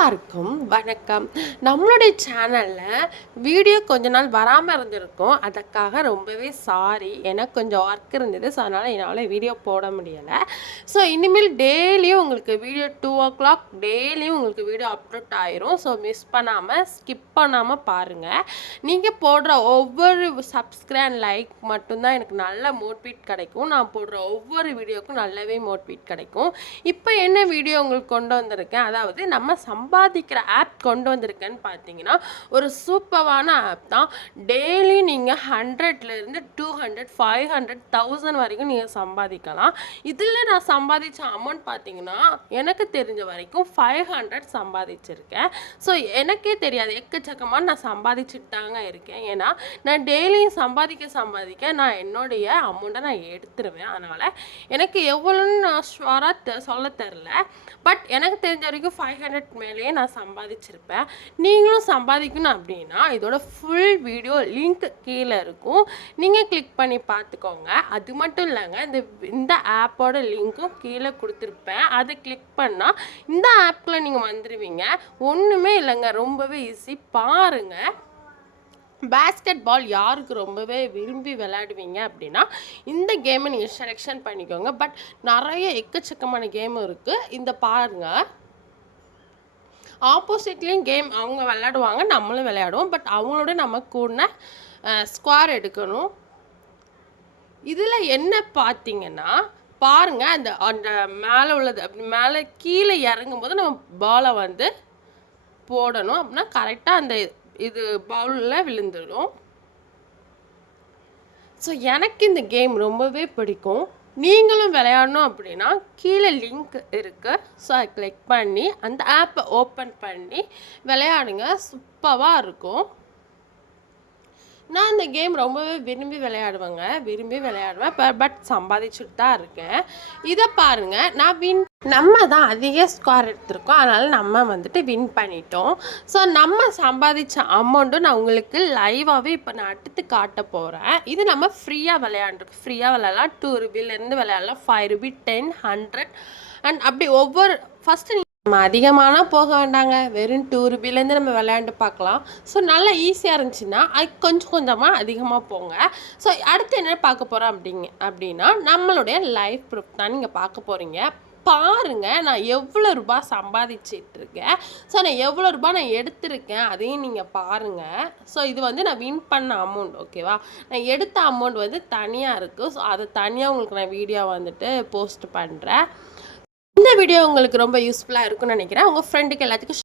எல்லாருக்கும் வணக்கம். நம்மளுடைய சேனலில் வீடியோ கொஞ்ச நாள் வராமல் இருந்திருக்கும். அதுக்காக ரொம்பவே சாரி. எனக்கு கொஞ்சம் ஒர்க் இருந்தது. ஸோ அதனால் என்னால் வீடியோ போட முடியலை. ஸோ இனிமேல் டெய்லியும் உங்களுக்கு வீடியோ 2 o'clock டெய்லியும் உங்களுக்கு வீடியோ அப்லோட் ஆயிரும். ஸோ மிஸ் பண்ணாமல் ஸ்கிப் பண்ணாமல் பாருங்கள். நீங்கள் போடுற ஒவ்வொரு சப்ஸ்கிரைப் லைக் மட்டும்தான் எனக்கு நல்ல மோட்டிவேட் கிடைக்கும். நான் போடுற ஒவ்வொரு வீடியோக்கும் நல்லாவே மோட்டிவேட் கிடைக்கும். இப்போ என்ன வீடியோ உங்களுக்கு கொண்டு வந்திருக்கேன், அதாவது நம்ம சம்பாதிக்கிற ஆப் கொண்டு வந்திருக்கேன்னு பார்த்தீங்கன்னா ஒரு சூப்பரான ஆப் தான். டெய்லி நீங்கள் 100லேருந்து 200 500 1000 வரைக்கும் நீங்கள் சம்பாதிக்கலாம். இதில் நான் சம்பாதிச்ச அமௌண்ட் பார்த்தீங்கன்னா எனக்கு தெரிஞ்ச வரைக்கும் 500 சம்பாதிச்சிருக்கேன். ஸோ எனக்கே தெரியாது, எக்கச்சக்கமாக நான் சம்பாதிச்சுட்டு தாங்க இருக்கேன். ஏன்னா நான் டெய்லியும் சம்பாதிக்க நான் என்னுடைய அமௌண்ட்டை நான் எடுத்துருவேன். அதனால் எனக்கு எவ்வளோன்னு நான் ஷுவராக சொல்ல தெரில. பட் எனக்கு தெரிஞ்ச வரைக்கும் 500 மேலேயே நான் சம்பாதிச்சிருப்பேன். நீங்களும் சம்பாதிக்கணும் அப்படின்னா இதோட ஃபுல் வீடியோ லிங்க் கீழே இருக்கும், நீங்கள் கிளிக் பண்ணி பார்த்துக்கோங்க. அது மட்டும் இல்லைங்க, இந்த ஆப்போட லிங்க்கும் கீழே கொடுத்துருப்பேன். அதை கிளிக் பண்ணால் இந்த ஆப்பில் நீங்கள் வந்துடுவீங்க. ஒன்றுமே இல்லைங்க, ரொம்பவே ஈஸி. பாருங்கள். பேஸ்கெட் பால் யாருக்கு ரொம்பவே விரும்பி விளையாடுவீங்க அப்படின்னா இந்த கேமை நீங்கள் செலெக்ஷன் பண்ணிக்கோங்க. பட் நிறைய எக்கச்சக்கமான கேம் இருக்குது. இந்த பாருங்கள், ஆப்போசிட்லேயும் கேம் அவங்க விளையாடுவாங்க, நம்மளும் விளையாடுவோம். பட் அவங்களோட நம்ம கூட ஸ்கொயர் எடுக்கணும். இதில் என்ன பார்த்தீங்கன்னா பாருங்கள், அந்த அந்த மேலே உள்ளது அப்படி மேலே கீழே இறங்கும்போது நம்ம பாலை வந்து போடணும். அப்படின்னா கரெக்டாக அந்த இது பவுலில் விழுந்துடும். ஸோ எனக்கு இந்த கேம் ரொம்பவே பிடிக்கும். நீங்களும் விளையாடணும் அப்படின்னா கீழே லிங்க் இருக்குது. ஸோ அதை கிளிக் பண்ணி அந்த ஆப்பை ஓப்பன் பண்ணி விளையாடுங்க. சூப்பராக இருக்கும். நான் இந்த கேம் ரொம்பவே விரும்பி விளையாடுவேன். பட் சம்பாதிச்சுட்டு தான் இருக்கேன். இதை பாருங்கள், நம்ம தான் அதிக ஸ்கோர் எடுத்திருக்கோம். அதனால் நம்ம வந்துட்டு வின் பண்ணிட்டோம். ஸோ நம்ம சம்பாதிச்ச அமௌண்ட்டும் நான் உங்களுக்கு லைவாகவே இப்போ நான் அடுத்து காட்ட போகிறேன். இது நம்ம ஃப்ரீயாக விளையாடலாம். 2 ரூபீலேருந்து விளையாடலாம். 5 ரூபி 10 100 அண்ட் அப்படி ஒவ்வொரு ஃபஸ்ட்டு நம்ம அதிகமான போக வேண்டாங்க, வெறும் 2 ரூபீலேருந்து நம்ம விளையாண்டு பார்க்கலாம். ஸோ நல்லா ஈஸியாக இருந்துச்சுன்னா அது கொஞ்சமாக அதிகமாக போங்க. ஸோ அடுத்து என்ன பார்க்க போகிறோம் அப்படின்னா நம்மளுடைய லைஃப் ப்ரூஃப் தான் நீங்கள் பார்க்க போகிறீங்க. பாருங்கள், நான் எவ்வளோ ரூபாய் சம்பாதிச்சிட்ருக்கேன். ஸோ நான் எவ்வளோ ரூபாய் நான் எடுத்திருக்கேன் அதையும் நீங்கள் பாருங்கள். ஸோ இது வந்து நான் வின் பண்ண அமௌண்ட், ஓகேவா? நான் எடுத்த அமௌண்ட் வந்து தனியாக இருக்குது. ஸோ அதை தனியாக உங்களுக்கு நான் வீடியோ வந்துட்டு போஸ்ட் பண்ணுறேன். இந்த வீடியோ உங்களுக்கு ரொம்ப யூஸ்ஃபுல்லாக இருக்கும்னு நினைக்கிறேன். உங்கள் ஃப்ரெண்டுக்கு எல்லாத்துக்கும்